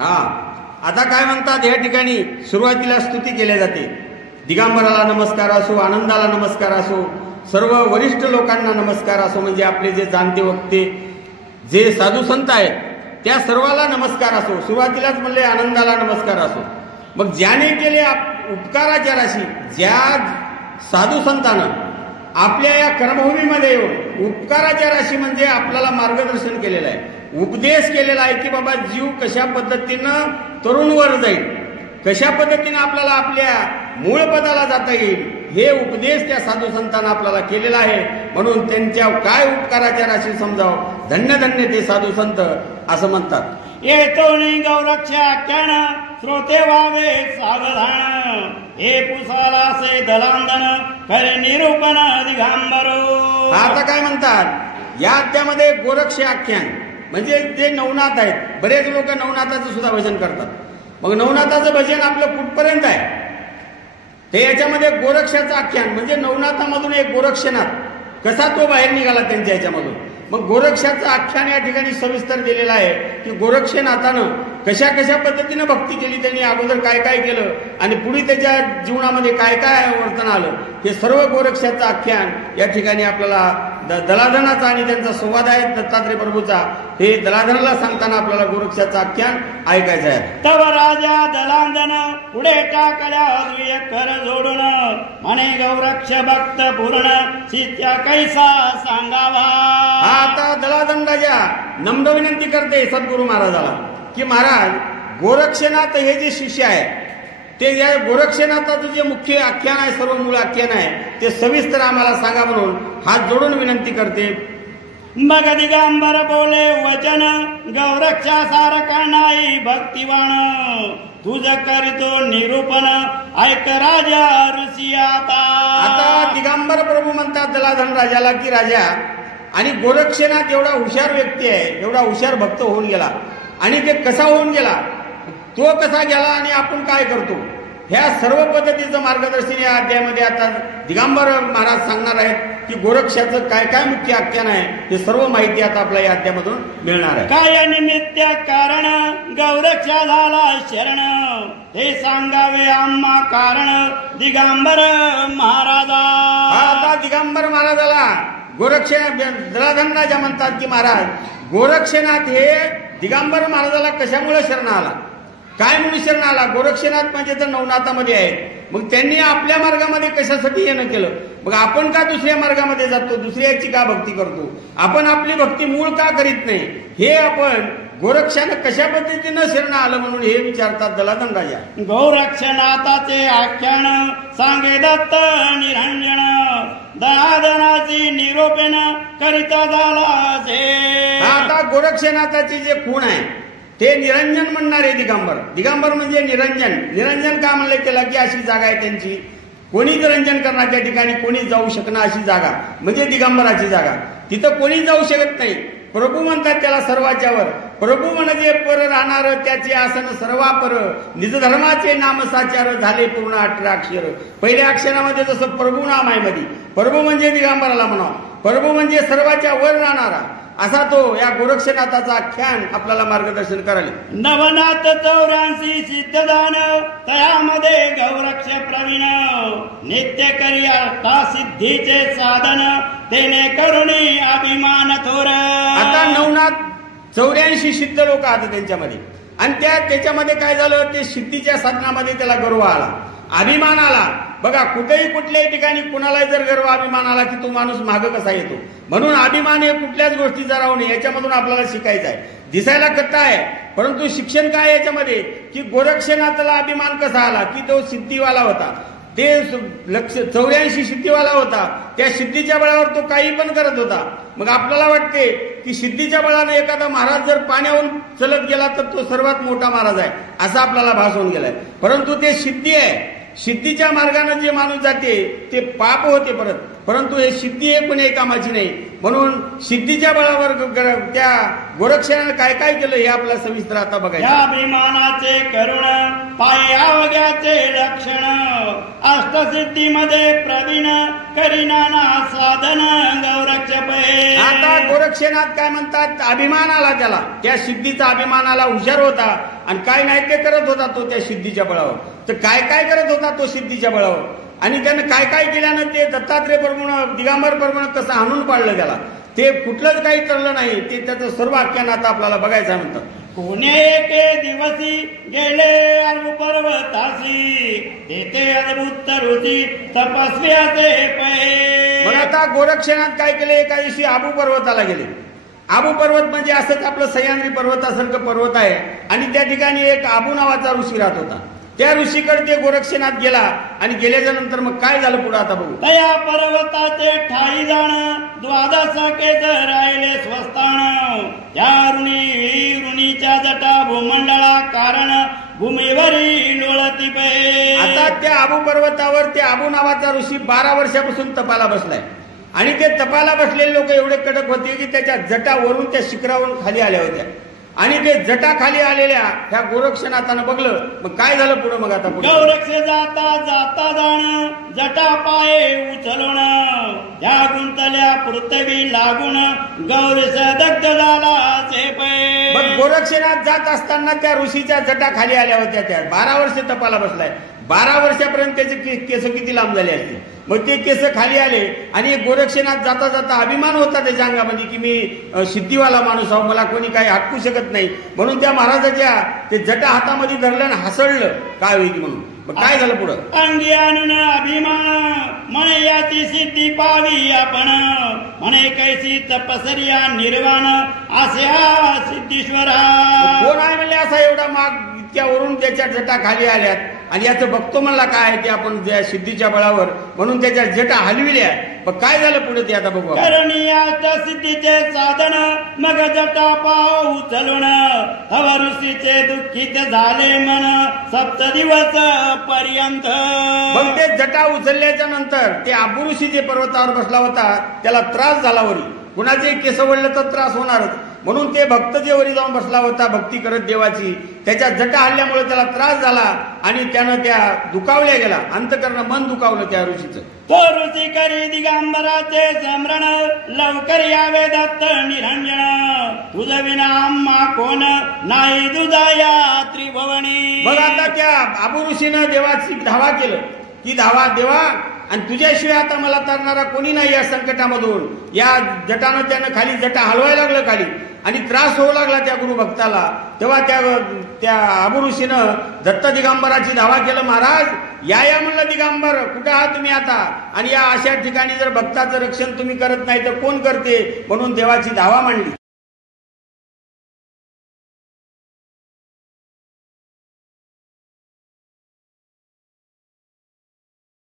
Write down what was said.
हा, आता काय म्हणतात या ठिकाणी सुरुवातीला स्तुती केल्या जाते. दिगंबराला नमस्कार असो, आनंदाला नमस्कार असो, सर्व वरिष्ठ लोकांना नमस्कार असो, म्हणजे आपले जे जाणते वक्ते जे साधू संत आहेत त्या सर्वाला नमस्कार असो. सुरुवातीलाच म्हणले आनंदाला नमस्कार असो. मग ज्याने केले उपकाराच्या राशी, ज्या साधू संतानं आपल्या या कर्मभूमीमध्ये येऊन उपकाराच्या राशी म्हणजे आपल्याला मार्गदर्शन केलेलं आहे, उपदेश केलेला आहे की बाबा जीव कशा पद्धतीनं तरुणवर जाईल, कशा पद्धतीनं आपल्याला आपल्या मूळ पदाला जाता येईल, हे उपदेश त्या साधू संतांना आपल्याला केलेला आहे. म्हणून त्यांच्या काय उपकाराच्या राशी समजावं, धन्य धन्य ते साधू संत असं म्हणतात. येतो गौरक्षाख्यान श्रोते व्हावे सावधान, हे पुसाला से दलांदन करे निरूपण दिगंबरो. आता काय म्हणतात या अध्यामध्ये गोरक्ष आख्यान म्हणजे ते नवनाथ आहेत. बरेच लोक नवनाथाचं सुद्धा भजन करतात. मग नवनाथाचं भजन आपलं कुठपर्यंत आहे ते याच्यामध्ये गोरक्षाचं आख्यान म्हणजे नवनाथामधून एक गोरक्षनाथ कसा तो बाहेर निघाला त्यांच्या याच्यामधून. मग गोरक्षाचं आख्यान या ठिकाणी सविस्तर दिलेलं आहे की गोरक्षनाथानं कशा कशा पद्धतीनं भक्ती केली, त्यांनी अगोदर काय काय केलं आणि पुढे त्याच्या जीवनामध्ये काय काय वर्तन आलं, हे सर्व गोरक्षाचं आख्यान या ठिकाणी आपल्याला दलाधनाचा आणि त्यांचा संवाद आहे दत्तात्रय प्रभूचा, हे दलाधनाला सांगताना आपल्याला गोरक्षाचं आख्यान ऐकायचं आहे. तव राजा दलांदन पुढे टाकल्या द्विय कर जोडून, म्हणे गौरक्ष भक्त पूर्ण सित्या कैसा सांगावा. आता दलाधन राजा नम्र विनंती करते सद्गुरू महाराजाला की महाराज गोरक्षनाथ हे जे शिष्य आहे ते या गोरक्षनाथाचं जे मुख्य आख्यान आहे, सर्व मूळ आख्यान आहे, ते सविस्तर आम्हाला सांगा म्हणून हात जोडून विनंती करते. मग दिगंबर बोले वचन, गौरक्षा सारखा नाही भक्तिवान, तुझ करीतो निरूपण ऐक राजा ऋषी. आता दिगंबर प्रभू म्हणतात दलाधन राजाला की राजा, आणि गोरक्षनाथ एवढा हुशार व्यक्ती आहे, एवढा हुशार भक्त होऊन गेला, आणि ते कसा होऊन गेला, तो कसा गेला आणि आपण काय करतो, ह्या सर्व पद्धतीचं मार्गदर्शन या अध्यायामध्ये आता दिगंबर महाराज सांगणार आहेत की गोरक्षाचं काय काय मुख्य आख्यान आहे, हे सर्व माहिती आता आपल्या या अध्यायामधून मिळणार आहे. काय निमित्त कारण गौरक्षा झाला शरण, हे सांगावे आम्हा कारण दिगंबर महाराजा. आता दिगंबर महाराजाला गोरक्ष दलाधन राजा म्हणतात की महाराज गोरक्षनाथ हे दिगंबर महाराजाला कशामुळे शरण आला, काय म्हणून शरण आला. गोरक्षनाथ म्हणजे तर नवनाथामध्ये आहेत, मग त्यांनी आपल्या मार्गामध्ये कशासाठी येणं केलं, मग आपण का दुसऱ्या मार्गामध्ये जातो, दुसऱ्याची का भक्ती करतो, आपण आपली भक्ती मूळ का करीत नाही, हे आपण गोरक्षानं कशा पद्धतीनं शरण आलं म्हणून हे विचारतात दलाधन राजा. गौरक्षनाथाचे आख्यान सांगे दत्त निरंजन, दलाधनाची निरोपेन करिता झाला से. आता गोरक्षनाथाचे जे खूण आहे ते निरंजन म्हणणारे दिगंबर. दिगंबर म्हणजे निरंजन. निरंजन का म्हणले त्याला की अशी जागा आहे त्यांची, कोणी निरंजन करणार त्या ठिकाणी कोणी जाऊ शकणार अशी जागा म्हणजे दिगंबराची जागा, तिथं कोणी जाऊ शकत नाही. प्रभू म्हणतात त्याला सर्वाच्यावर. प्रभू म्हणजे पर राहणार त्याचे आसन सर्वापर, निजधर्माचे नामसाचार झाले पूर्ण 18 अक्षर. पहिल्या अक्षरामध्ये जसं प्रभू नाम आहे मध्ये, प्रभू म्हणजे दिगंबराला म्हणावं, प्रभू म्हणजे सर्वाच्या वर राहणारा, असा तो या गोरक्षनाथाचा आख्यान आपल्याला मार्गदर्शन करायला. नवनाथ 84 सिद्धदान तयामध्ये गौरक्ष प्रवीण, नित्य करी अष्टासिद्धीचे साधन तेने करुणी अभिमान थोर. आता नवनाथ 84 सिद्ध लोक आहेत त्यांच्यामध्ये, आणि त्याच्यामध्ये काय झालं, ते सिद्धीच्या साधनामध्ये त्याला गर्व आला, अभिमान आला. बघा कुठेही कुठल्याही ठिकाणी कुणालाही जर गर्व अभिमान आला की तो माणूस मागे कसा येतो. म्हणून अभिमान हे कुठल्याच गोष्टीचा राहू नये, याच्यामधून आपल्याला शिकायचं आहे. दिसायला कट्टा आहे परंतु शिक्षण काय याच्यामध्ये की गोरक्षनाथाला अभिमान कसा आला की तो सिद्धीवाला होता, ते 84 सिद्धीवाला होता, त्या सिद्धीच्या बळावर तो काही पण करत होता. मग आपल्याला वाटते की सिद्धीच्या बळाने एखादा महाराज जर पाण्यावरून चलत गेला तर तो सर्वात मोठा महाराज आहे असा आपल्याला भास होऊन गेलाय. परंतु ते सिद्धी आहे, सिद्धीच्या मार्गाने जे माणूस जाते ते पाप होते परत. परंतु हे सिद्धी हे कोणी कामाची नाही. म्हणून सिद्धीच्या बळावर त्या गोरक्षणाने काय काय केलं हे आपला सविस्तर आता बघायचं. या अभिमानाचे करुण पाय अवघ्याचे लक्षण अष्टसिद्धीमध्ये प्रवीण करीना साधन गौरक्ष पै. आता गोरक्षनाथ काय म्हणतात, अभिमानाला त्याला त्या सिद्धीचा अभिमानाला हुशार होता आणि काय नाही ते करत होता तो त्या सिद्धीच्या बळावर. तर काय काय करत होता तो सिद्धीच्या बळावर आणि त्यानं काय काय केल्यानं ते दत्तात्रय प्रमाणे दिगंबर प्रमाणे कसं हाणून पाडलं त्याला, ते कुठलंच काही ठरलं नाही. ते त्याचं सर्व आख्यान आता आपल्याला बघायचं म्हणतात. कोणे एके दिवसी गेले अरबू पर्वतासी तेथे अद्भुत ऋषी तपस्व्याचे पै. मग आता गोरक्षनाथ काय केले, एका दिवशी आबू पर्वताला गेले. आबू पर्वत म्हणजे असंच आपलं सह्याद्री पर्वतासारखं पर्वत आहे आणि त्या ठिकाणी एक आबू नावाचा ऋषी राहत होता. त्या ऋषीकडे ते गोरक्षनाथ गेला आणि गेल्याच्या नंतर मग काय झालं पुढे आता बघू. तया पर्वताचे ठाई जाण द्वादश केस राहिले स्वस्थान त्या ऋणीच्या जटा भूमंडळा कारण भूमीवरी लोळती पै. आता त्या आबू पर्वतावर ते आबू नावाचा ऋषी 12 वर्षापासून तपाला बसलाय आणि ते तपाला बसलेले लोक एवढे कडक होते की त्याच्या जटा वरून त्या शिखरावरून खाली आल्या होत्या आणि ते जटा खाली आलेल्या ह्या गोरक्षनाथानं बघलं. मग काय झालं पुढे, मग आता पुढे गौरक्ष जाता जाता जाण जटा पाये उचलून या गुंतल्या पृथ्वी लागून गौरीश दग्ध झाला से पै. मग गोरक्षनाथ जात असताना त्या ऋषीच्या जटा खाली आल्या होत्या. त्या 12 वर्ष तपाला बसलाय. 12 वर्षापर्यंत त्याचे केस किती लांब झाले असते. मग ते केस खाली आले आणि गोरक्षनाथ जाता जाता अभिमान होता त्याच्या अंगामध्ये की मी सिद्धीवाला माणूस आहो, मला कोणी काही हटकू शकत नाही. म्हणून त्या महाराजाच्या ते जटा हातामध्ये धरलं आणि हसळलं काय होईल म्हणून. मग काय झालं पुढं, अंगी आणून अभिमान म्हणे याची सिद्धी पावी आपण म्हणे कैसी तपसर्या निर्वाण असे सिद्धीश्वरा. कोण आहे म्हणले असा एवढा माग इतक्यावरून त्याच्या जटा खाली आल्यात आणि याचं बघतो म्हणला काय ते आपण त्या सिद्धीच्या बळावर म्हणून त्याच्या जटा हलविल्या. मग काय झालं पुढे ते आता बघू. करणी सिद्धीचे साधन मग जटा पाव उचलून ऋषीचे दुःखित झाले मन 7 दिवस पर्यंत. मग ते जटा उचलल्याच्या नंतर ते आबू ऋषी जे पर्वतावर बसला होता त्याला त्रास झाला. वरी कुणाचे केस वळलं तर त्रास होणारच. म्हणून ते भक्त जे वरी जाऊन बसला होता भक्ती करत देवाची, त्याच्या जटा हल्ल्यामुळे त्याला त्रास झाला आणि त्यानं त्या दुखावल्या गेला. अंतकरण मन दुखावलं त्या ऋषीचं. तो ऋषी करी दिगंबराचे स्मरण लवकर यावे दत्त निरंजन तुझ विना आम्हा कोण नाही तुझा या त्रिभुवनी. मग आता त्या आबू ऋषीनं देवाची धावा केलं की धावा देवा आणि तुझ्याशिवाय आता मला तरणारा कोणी नाही या संकटामधून. या जटानं त्यानं खाली जटा हलवायला लागलं खाली आणि त्रास होऊ लागला त्या गुरुभक्ताला. तेव्हा त्या आबू ऋषीनं दत्त दिगंबराची धावा केलं, महाराज या म्हणलं दिगंबर कुठं आहात तुम्ही आता, आणि या अशा ठिकाणी जर भक्ताचं रक्षण तुम्ही करत नाही तर कोण करते. म्हणून देवाची धावा मांडली.